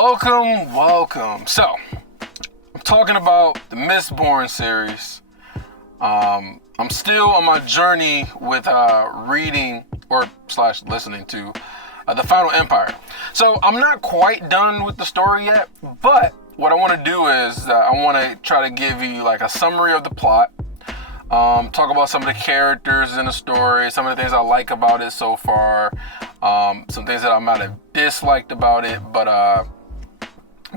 Welcome. So, I'm talking about the Mistborn series. I'm still on my journey with reading or / listening to the Final Empire. So, I'm not quite done with the story yet, but what I want to do is I want to try to give you like a summary of the plot. Talk about some of the characters in the story, some of the things I like about it so far, some things that I might have disliked about it, but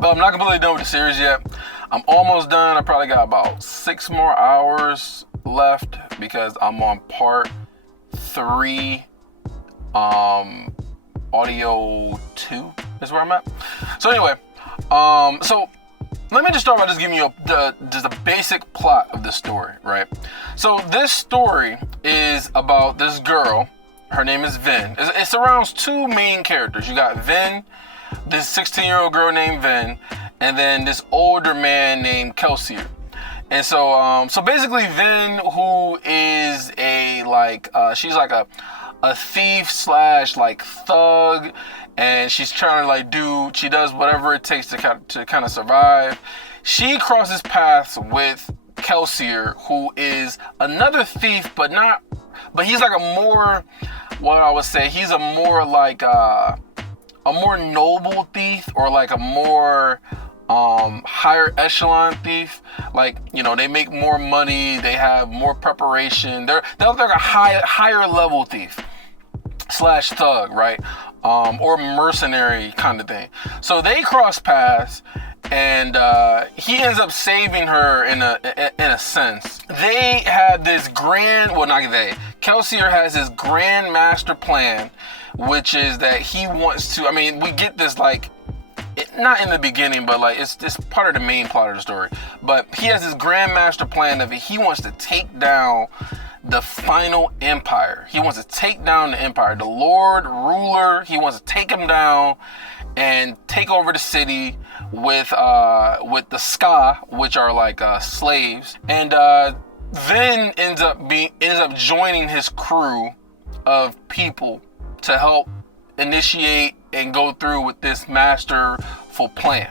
I'm not completely done with the series yet. I'm almost done. I probably got about 6 more hours left because I'm on part 3, audio 2 is where I'm at. So anyway, so let me just start by just giving you just a basic plot of the story, right? So this story is about this girl. Her name is Vin. It surrounds 2 main characters. You got Vin, this 16-year-old girl named Vin, and then this older man named Kelsier. And so basically Vin, who is she's like a thief / like thug, and she's trying to she does whatever it takes to kind of survive. She crosses paths with Kelsier, who is another thief, but he's like he's a more like a more noble thief, or like a more higher echelon thief. Like, you know, they make more money, they have more preparation, they're a higher level thief / thug, right? Or mercenary kind of thing. So they cross paths, and he ends up saving her in a sense. They had this Kelsier has his grand master plan, which is that he wants to, we get this not in the beginning, but it's part of the main plot of the story. But he has this grand master plan of he wants to take down the final empire. He wants to take down the empire, the Lord Ruler. He wants to take him down and take over the city with the Ska, which are like slaves. And Vin ends up joining his crew of people to help initiate and go through with this masterful plan.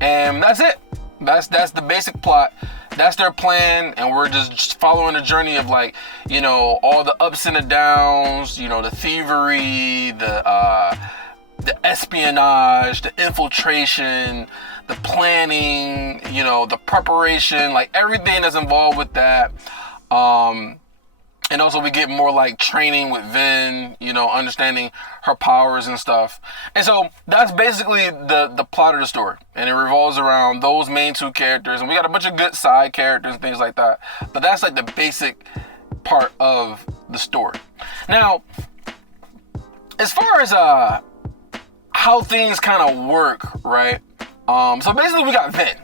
And that's it. That's the basic plot. That's their plan, and we're just following the journey of all the ups and the downs, the thievery, the espionage, the infiltration, the planning, the preparation, everything that's involved with that. And also we get more training with Vin, understanding her powers and stuff. And so that's basically the plot of the story. And it revolves around those main 2 characters. And we got a bunch of good side characters and things like that. But that's the basic part of the story. Now, as far as how things kind of work, right? So basically we got Vin.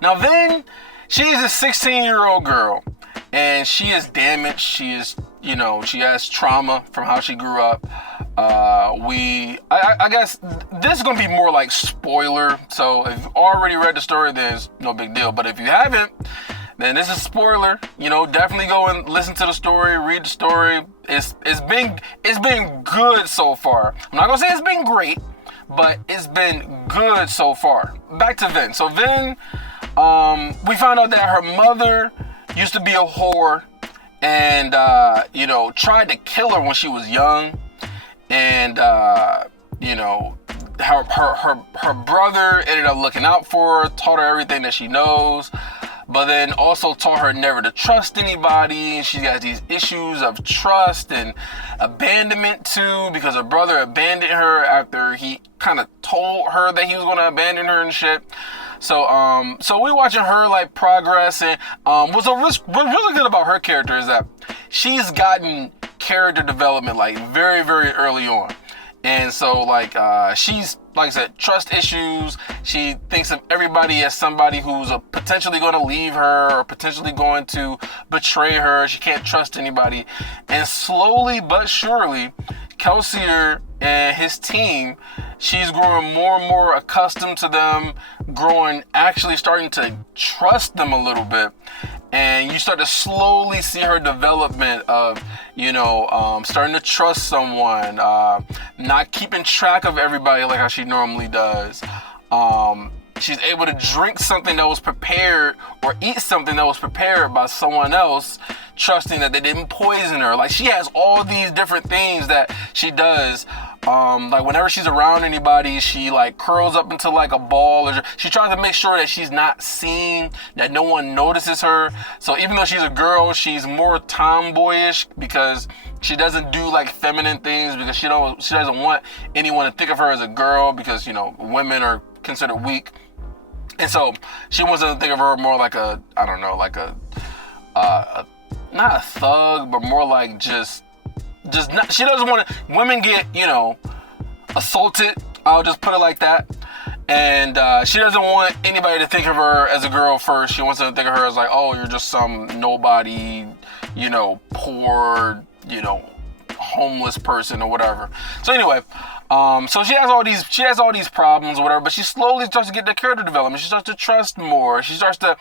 Now Vin, she's a 16-year-old girl. And she is damaged. She is, she has trauma from how she grew up. I guess this is going to be more like spoiler. So if you've already read the story, then it's no big deal. But if you haven't, then this is spoiler. Definitely go and listen to the story, read the story. It's been good so far. I'm not going to say it's been great, but it's been good so far. Back to Vin. So Vin, we found out that her mother used to be a whore, and tried to kill her when she was young, and her brother ended up looking out for her, taught her everything that she knows, but then also taught her never to trust anybody. And she got these issues of trust and abandonment too, because her brother abandoned her after he kind of told her that he was going to abandon her and shit. So we're watching her progress, and what's really good about her character is that she's gotten character development very, very early on. And so she's, like I said, trust issues. She thinks of everybody as somebody who's potentially going to leave her or potentially going to betray her. She can't trust anybody. And slowly but surely, Kelsier and his team, she's growing more and more accustomed to them, actually starting to trust them a little bit. And you start to slowly see her development of, starting to trust someone, not keeping track of everybody like how she normally does. She's able to drink something that was prepared or eat something that was prepared by someone else, trusting that they didn't poison her. Like, she has all these different things that she does. Like, whenever she's around anybody, she like curls up into like a ball, or she tries to make sure that she's not seen, that no one notices her. So even though she's a girl, she's more tomboyish because she doesn't do like feminine things, because she doesn't want anyone to think of her as a girl, because, you know, women are considered weak. And so she wants to think of her more like a, I don't know, like a not a thug, but more like just not, she doesn't want to, women get, you know, assaulted, I'll just put it like that. And she doesn't want anybody to think of her as a girl first. She wants them to think of her as like, oh, you're just some nobody, you know, poor, you know, homeless person or whatever. So anyway, so she has all these problems or whatever, but she slowly starts to get the character development. She starts to trust more. She starts to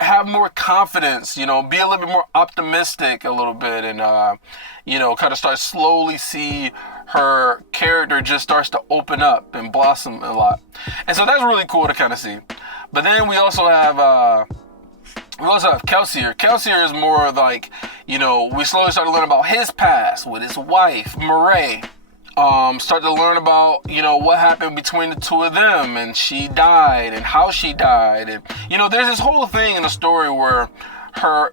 have more confidence, you know, be a little bit more optimistic a little bit, and you know, kind of start slowly see her character just starts to open up and blossom a lot. And so that's really cool to kind of see. But then we also have Kelsier. Kelsier is more like, you know, we slowly start to learn about his past with his wife, Mirae. Start to learn about, you know, what happened between the two of them, and she died and how she died. And, you know, there's this whole thing in the story where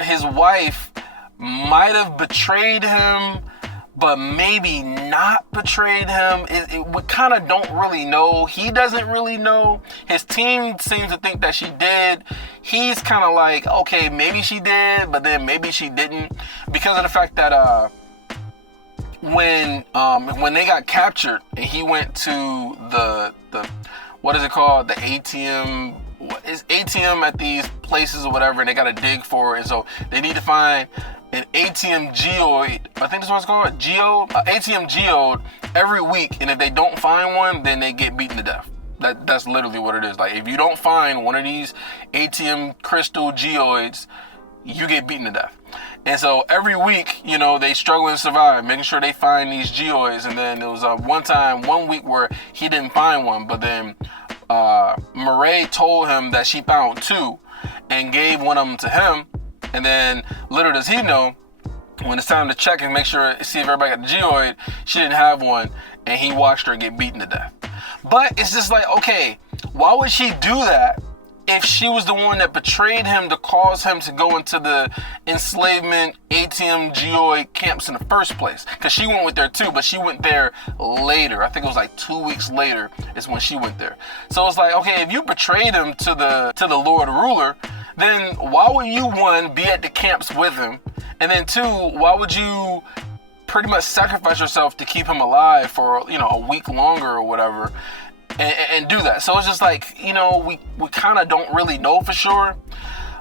his wife might have betrayed him, but maybe not betrayed him. We kind of don't really know. He doesn't really know. His team seems to think that she did. He's kind of like, okay, maybe she did, but then maybe she didn't, because of the fact that when they got captured and he went to the what is it called, the ATM, is ATM at these places or whatever, and they got to dig for it, and so they need to find an ATM geode, I think that's what it's called, ATM geode every week, and if they don't find one, then they get beaten to death. That's literally what it is. Like, if you don't find one of these ATM crystal geodes, you get beaten to death. And so every week, you know, they struggle to survive, making sure they find these geodes. And then there was one week where he didn't find one, but then Mirae told him that she found two and gave one of them to him. And then little does he know, when it's time to check and make sure, see if everybody got the geoid, she didn't have one, and he watched her get beaten to death. But it's just like, okay, why would she do that if she was the one that betrayed him to cause him to go into the enslavement ATM geoid camps in the first place? Because she went with there too, but she went there later. I think it was like 2 weeks later is when she went there. So it's like, okay, if you betrayed him to the Lord Ruler, then why would you, one, be at the camps with him? And then two, why would you pretty much sacrifice yourself to keep him alive for, you know, a week longer or whatever? And do that. So it's just like, you know, we kind of don't really know for sure,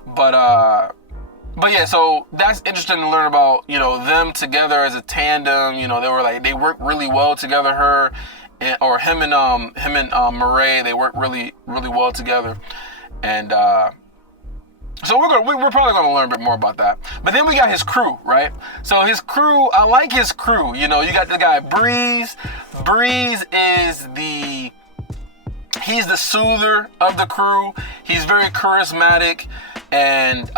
but yeah, so that's interesting to learn about, you know, them together as a tandem. You know, they work really well together, him and Mirae, they work really, really well together. And so we're probably gonna learn a bit more about that. But then we got his crew, right? So his crew, I like his crew. You know, you got the guy Breeze. Breeze is he's the soother of the crew. He's very charismatic, and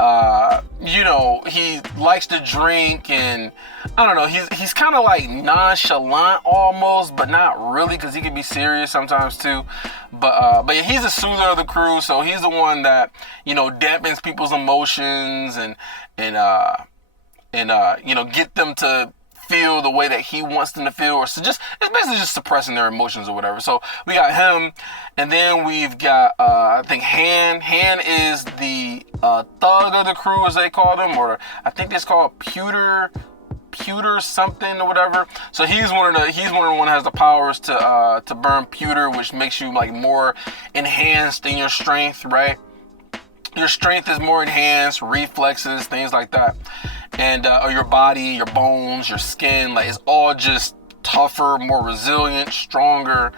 you know, he likes to drink, and I don't know, he's kind of like nonchalant almost, but not really, because he can be serious sometimes too. But yeah, he's the soother of the crew, so he's the one that, you know, dampens people's emotions and you know, get them to feel the way that he wants them to feel, or so it's basically just suppressing their emotions or whatever. So we got him, and then we've got I think Han is the thug of the crew, as they call them, or I think it's called pewter something or whatever. So he's one of the one that has the powers to burn pewter, which makes you like more enhanced in your strength, right? Your strength is more enhanced, reflexes, things like that. And or your body, your bones, your skin, like it's all just tougher, more resilient, stronger.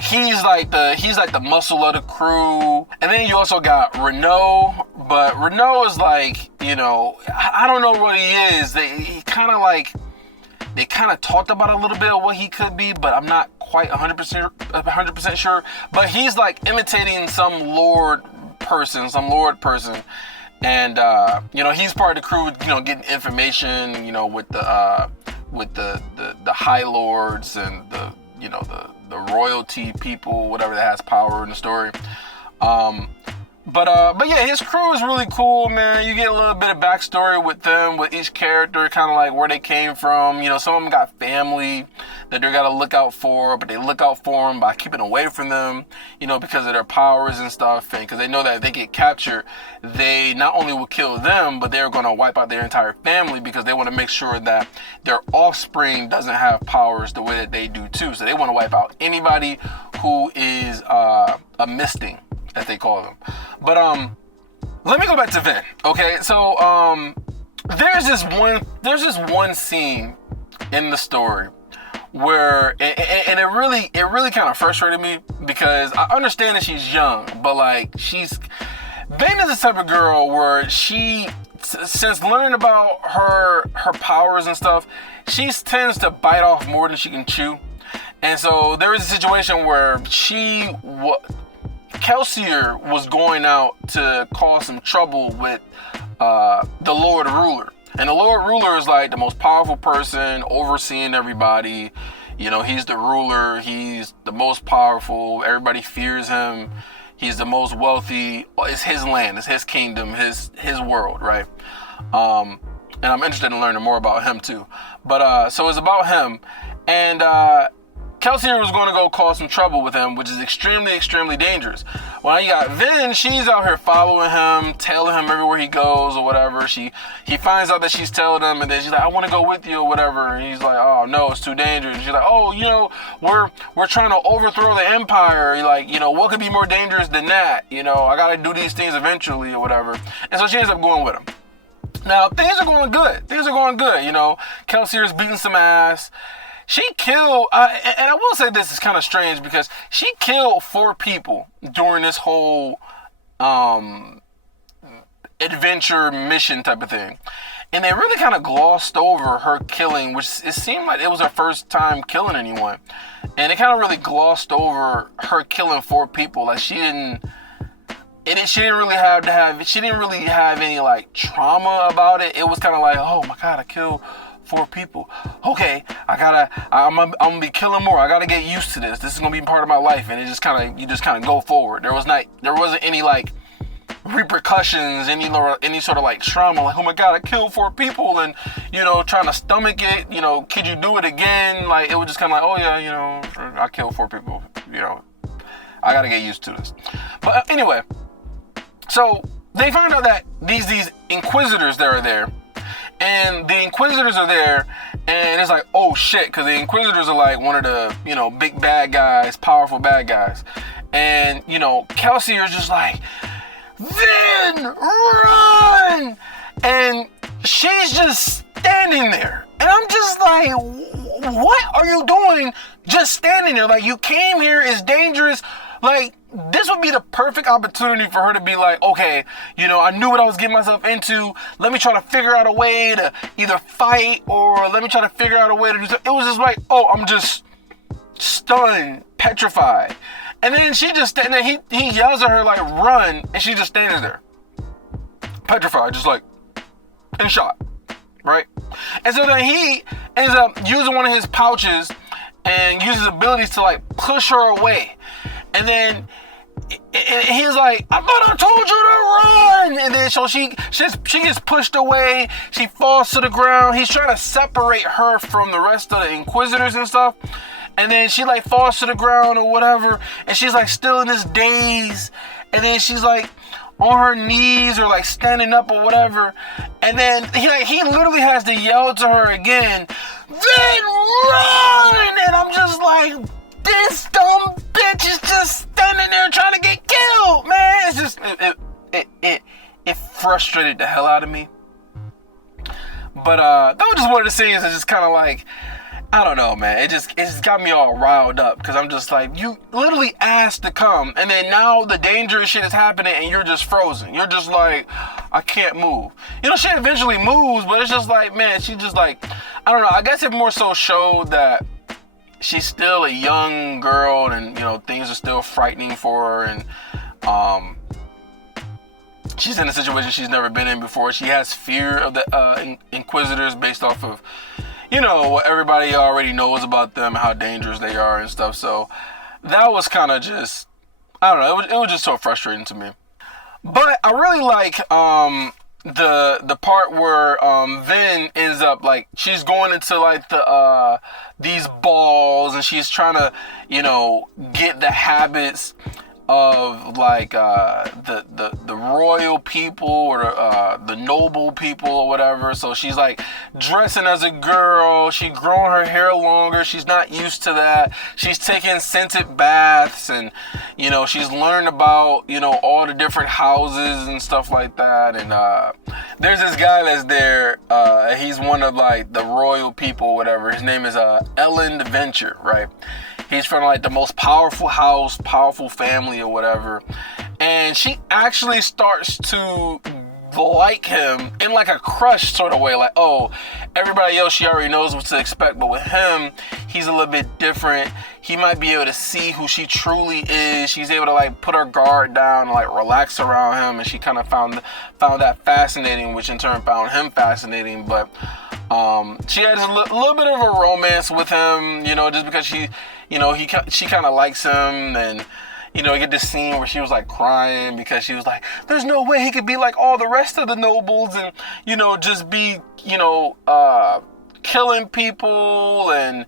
He's like the muscle of the crew. And then you also got Renault, but Renault is like, you know, I don't know what he is. They kind of talked about a little bit of what he could be, but I'm not quite 100% sure, but he's like imitating some lord person, and he's part of the crew, getting information, with the high lords and the royalty people, whatever that has power in the story. But yeah, his crew is really cool, man. You get a little bit of backstory with them, with each character, kind of like where they came from. Some of them got family that they got to look out for, but they look out for them by keeping away from them, because of their powers and stuff, and because they know that if they get captured, they not only will kill them, but they're going to wipe out their entire family, because they want to make sure that their offspring doesn't have powers the way that they do too. So they want to wipe out anybody who is a misting, as they call them. But let me go back to Vin. Okay, so there's this one scene in the story where and it really kind of frustrated me, because I understand that she's young, but like Vin is the type of girl where she, since learning about her powers and stuff, she tends to bite off more than she can chew. And so there was a situation where Kelsier was going out to cause some trouble with the Lord Ruler. And the Lord Ruler is like the most powerful person overseeing everybody. He's the ruler. He's the most powerful. Everybody fears him. He's the most wealthy. It's his land. It's his kingdom. His world, right? And I'm interested in learning more about him too. But so it's about him. And Kelsier was going to go cause some trouble with him, which is extremely, extremely dangerous. When you got Vin, she's out here following him, tailing him everywhere he goes or whatever. He finds out that she's tailing him, and then she's like, I want to go with you or whatever. And he's like, oh no, it's too dangerous. And she's like, oh, we're trying to overthrow the empire. Like, what could be more dangerous than that? I got to do these things eventually or whatever. And so she ends up going with him. Now, things are going good. Kelsier's beating some ass. She killed, and I will say this is kind of strange, because she killed 4 people during this whole adventure mission type of thing. And they really kind of glossed over her killing, which it seemed like it was her first time killing anyone. And they kind of really glossed over her killing 4 people. Like she didn't really have any like trauma about it. It was kind of like, oh my God, I killed 4 people. Okay, I'm gonna be killing more. I gotta get used to this. This is gonna be part of my life, and you just kind of go forward. There wasn't any like repercussions, any sort of like trauma. Like, oh my God, I killed 4 people, and trying to stomach it. Could you do it again? Like, it was just kind of like, oh yeah, I killed 4 people. I gotta get used to this. But anyway, so they find out that these inquisitors that are there. And the Inquisitors are there, and it's like, oh shit, because the Inquisitors are like one of the, big bad guys, powerful bad guys. And, Kelsier is just like, Vin, run! And she's just standing there. And I'm just like, what are you doing just standing there? Like, you came here, it's dangerous. Like, this would be the perfect opportunity for her to be like, okay, I knew what I was getting myself into. Let me try to figure out a way to either fight, or let me try to figure out a way to do something. It was just like, oh, I'm just stunned, petrified. And then she just, and then he yells at her like, run, and she just stands there, petrified, just like, in shock, right? And so then he ends up using one of his pouches and uses abilities to like push her away. And then he's like, I thought I told you to run. And then so she gets pushed away. She falls to the ground. He's trying to separate her from the rest of the Inquisitors and stuff. And then she like falls to the ground or whatever. And she's like still in this daze. And then she's like on her knees or like standing up or whatever. And then he literally has to yell to her again, then run. And I'm just like, this dumb bitch is just standing there trying to get killed, man. It's just it frustrated the hell out of me. But that was just one of the scenes that just kind of like, I don't know, man. It just got me all riled up, because I'm just like, you literally asked to come, and then now the dangerous shit is happening, and you're just frozen. You're just like, I can't move. She eventually moves, but it's just like, man, she just like, I don't know. I guess it more so showed that she's still a young girl, and you know things are still frightening for her, and she's in a situation she's never been in before. She has fear of the Inquisitors based off of, you know, what everybody already knows about them, how dangerous they are and stuff. So that was kind of just, I don't know, it was just so frustrating to me. But I really like the part where Vin ends up, like, she's going into like these balls, and she's trying to, you know, get the habits of like the royal people, or the noble people or whatever. So she's like dressing as a girl, she growing her hair longer, she's not used to that, she's taking scented baths, and you know she's learned about, you know, all the different houses and stuff like that. And there's this guy that's there, he's one of like the royal people or whatever. His name is Ellen Venture, right? He's from like the most powerful house, powerful family or whatever. And she actually starts to like him in like a crush sort of way. Like, oh, everybody else, she already knows what to expect. But with him, he's a little bit different. He might be able to see who she truly is. She's able to like put her guard down and like relax around him. And she kind of found that fascinating, which in turn found him fascinating. But she has a little bit of a romance with him, you know, just because she kind of likes him. And you know, you get this scene where she was like crying because she was like, there's no way he could be like all the rest of the nobles and, you know, just be, you know, killing people and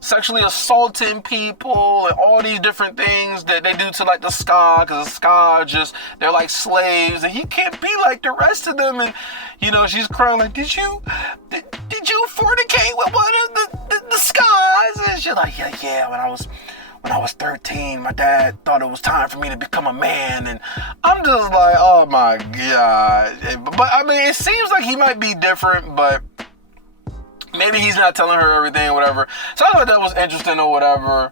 sexually assaulting people and all these different things that they do to like the Ska, because the Ska are just, they're like slaves, and he can't be like the rest of them. And you know, she's crying like, did you fornicate with one of the Skas? And she's like, yeah, when I was 13, my dad thought it was time for me to become a man. And I'm just like, oh my God. But I mean, it seems like he might be different, but maybe he's not telling her everything or whatever. So I thought that was interesting or whatever.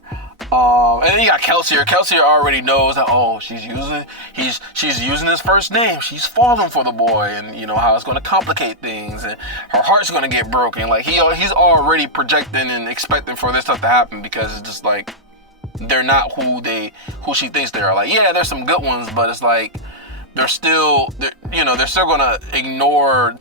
And then you got Kelsier. Kelsier already knows that, oh, she's using his first name. She's falling for the boy, and you know how it's going to complicate things, and her heart's going to get broken. Like he's already projecting and expecting for this stuff to happen, because it's just like, they're not who she thinks they are. Like, yeah, there's some good ones, but it's like they're still gonna ignore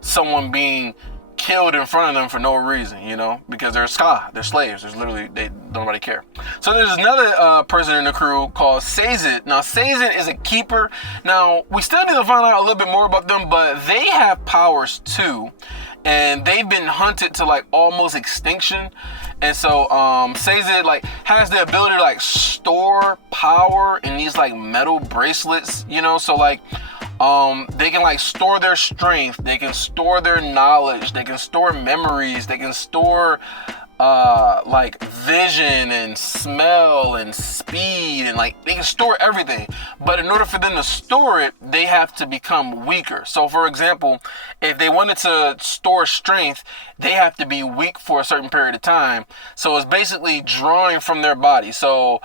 someone being killed in front of them for no reason, you know, because they're Ska, they're slaves. There's literally, nobody care. So there's another person in the crew called Sazed. Now Sazed is a keeper. Now we still need to find out a little bit more about them, but they have powers too, and they've been hunted to like almost extinction. And so Sazed like has the ability to like store power in these like metal bracelets, you know. So like they can like store their strength, they can store their knowledge, they can store memories, they can store like vision and smell and speed, and like they can store everything. But in order for them to store it, they have to become weaker. So for example, if they wanted to store strength, they have to be weak for a certain period of time. So it's basically drawing from their body. So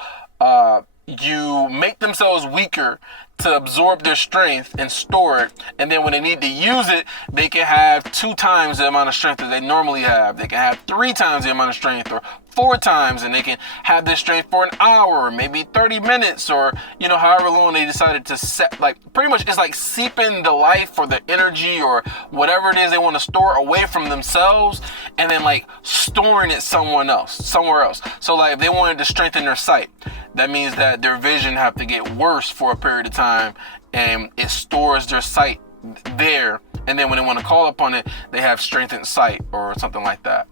you make themselves weaker to absorb their strength and store it, and then when they need to use it, they can have 2 times the amount of strength that they normally have. They can have 3 times the amount of strength, or 4 times, and they can have this strength for an hour, or maybe 30 minutes, or you know, however long they decided to set. Like pretty much it's like seeping the life or the energy or whatever it is they want to store away from themselves, and then like storing it somewhere else. So like if they wanted to strengthen their sight, that means that their vision have to get worse for a period of time, and it stores their sight there, and then when they want to call upon it, they have strengthened sight or something like that.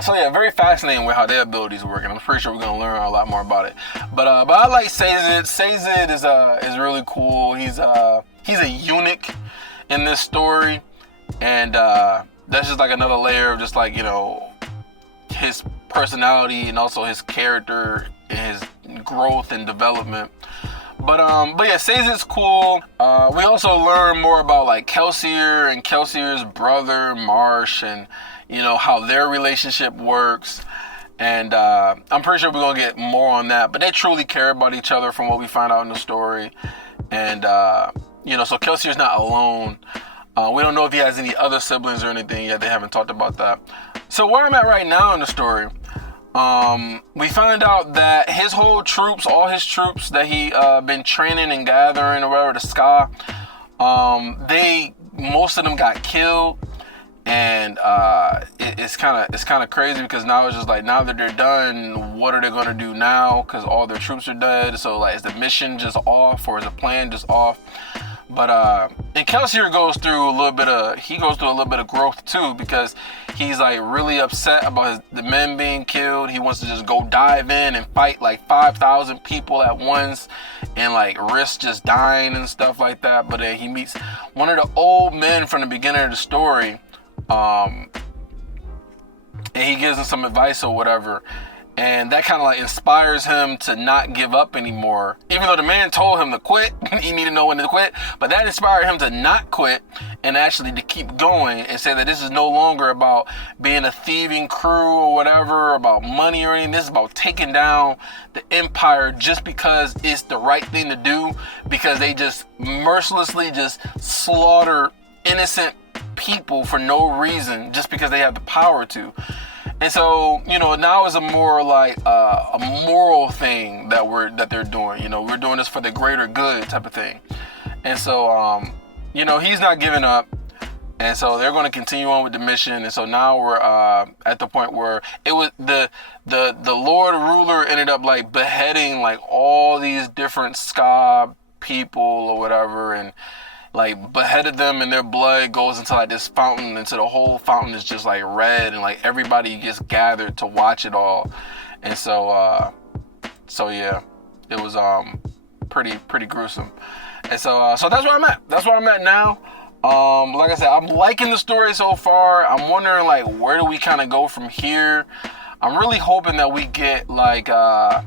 So yeah, very fascinating with how their abilities work, and I'm pretty sure we're gonna learn a lot more about it. But I like Sazed. Sazed is really cool. He's a eunuch in this story, and that's just like another layer of just like, you know, his personality and also his character and his growth and development. But yeah, Sazed's cool. We also learn more about like Kelsier and Kelsier's brother Marsh, and you know how their relationship works. And I'm pretty sure we're gonna get more on that. But they truly care about each other from what we find out in the story. And you know, so Kelsier's not alone. We don't know if he has any other siblings or anything yet. They haven't talked about that. So where I'm at right now in the story, we find out that his whole troops, all his troops that he been training and gathering or whatever, the Ska, most of them got killed. And it's kind of crazy, because now it's just like, now that they're done, what are they gonna do now? Because all their troops are dead. So like, is the mission just off, or is the plan just off? But and Kelsier goes through a little bit of growth too, because he's like really upset about the men being killed. He wants to just go dive in and fight like 5,000 people at once and like risk just dying and stuff like that. But then he meets one of the old men from the beginning of the story, and he gives him some advice or whatever. And that kind of like inspires him to not give up anymore. Even though the man told him to quit, he needed to know when to quit. But that inspired him to not quit and actually to keep going and say that this is no longer about being a thieving crew or whatever, about money or anything. This is about taking down the empire just because it's the right thing to do, because they just mercilessly just slaughter innocent people for no reason just because they have the power to. And so, you know, now is a more like a moral thing that they're doing. You know, we're doing this for the greater good type of thing. And so, you know, he's not giving up. And so they're going to continue on with the mission. And so now we're at the point where it was the Lord Ruler ended up like beheading like all these different Ska people or whatever, and like beheaded them, and their blood goes into like this fountain, and so the whole fountain is just like red, and like everybody gets gathered to watch it all. And so yeah, it was pretty gruesome. And so that's where I'm at. That's where I'm at now. Like I said, I'm liking the story so far. I'm wondering like, where do we kind of go from here? I'm really hoping that we get like I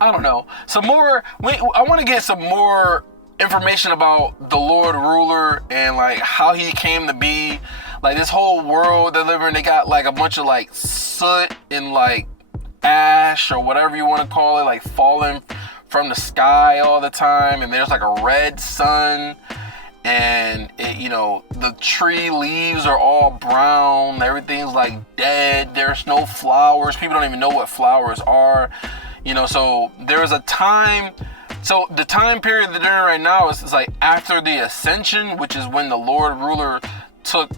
don't know, some more. I want to get some more information about the Lord Ruler and like how he came to be. Like this whole world they live in, they got like a bunch of like soot and like ash or whatever you want to call it, like falling from the sky all the time, and there's like a red sun, and it, you know, the tree leaves are all brown, everything's like dead, there's no flowers, people don't even know what flowers are, you know. So there's a time. So the time period that they're in right now is like after the Ascension, which is when the Lord Ruler took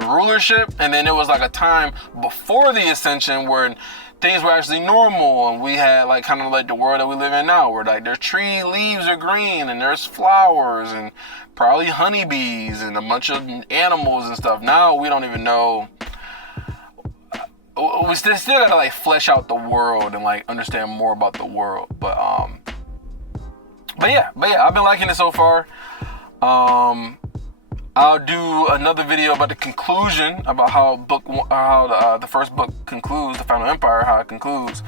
rulership. And then it was like a time before the Ascension where things were actually normal, and we had like kind of like the world that we live in now, where like their tree leaves are green and there's flowers and probably honeybees and a bunch of animals and stuff. Now we don't even know. We still gotta like flesh out the world and like understand more about the world. But yeah, I've been liking it so far. I'll do another video about the conclusion, about how the first book concludes, the Final Empire, how it concludes.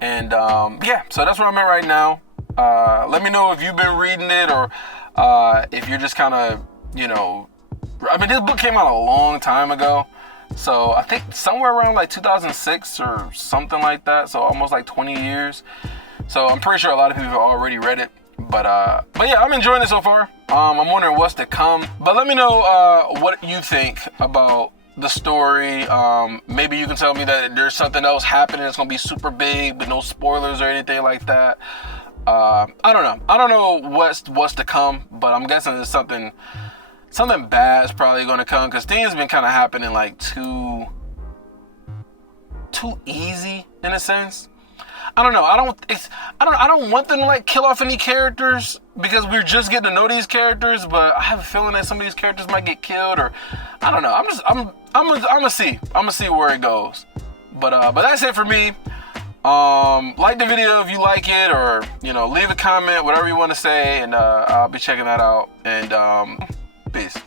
And yeah, so that's where I'm at right now. Let me know if you've been reading it, or if you're just kind of, you know, I mean, this book came out a long time ago. So I think somewhere around like 2006 or something like that. So almost like 20 years. So I'm pretty sure a lot of people have already read it. But yeah, I'm enjoying it so far. I'm wondering what's to come. But let me know what you think about the story. Maybe you can tell me that there's something else happening that's gonna be super big, but no spoilers or anything like that. I don't know what's to come, but I'm guessing there's something bad is probably gonna come, because things have been kind of happening like too easy in a sense. I don't know. I don't want them to like kill off any characters, because we're just getting to know these characters. But I have a feeling that some of these characters might get killed, or I don't know. I'm gonna see where it goes. But that's it for me. Like the video if you like it, or you know, leave a comment, whatever you want to say, and I'll be checking that out. And peace.